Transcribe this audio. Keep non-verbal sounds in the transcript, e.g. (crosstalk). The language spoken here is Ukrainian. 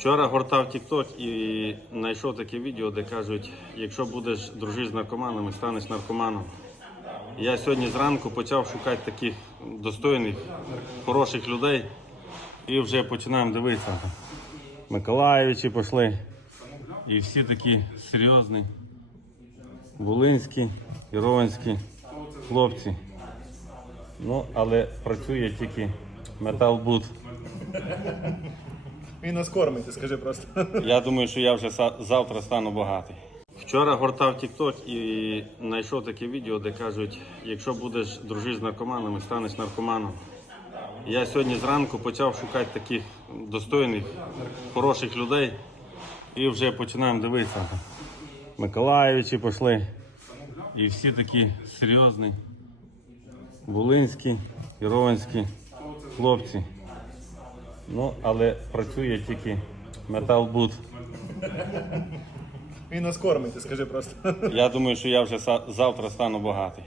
Вчора гортав TikTok і знайшов таке відео, де кажуть, якщо будеш дружити з наркоманами, станеш наркоманом. Я сьогодні зранку почав шукати таких достойних, хороших людей і вже починаємо дивитися. Миколаївичі пішли. І всі такі серйозні, волинські, ірованські хлопці. Ну, але працює тільки металбут. Він нас кормить, скажи просто. (laughs) Я думаю, що я вже завтра стану багатий. Вчора гортав TikTok і знайшов таке відео, де кажуть, якщо будеш дружити з наркоманами, станеш наркоманом. Я сьогодні зранку почав шукати таких достойних, хороших людей і вже починаємо дивитися. Миколаївичі пішли. І всі такі серйозні, волинські, ірованські хлопці. Ну, але працює тільки металбут. Він нас кормить, скажи просто. Я думаю, що я вже завтра стану багатий.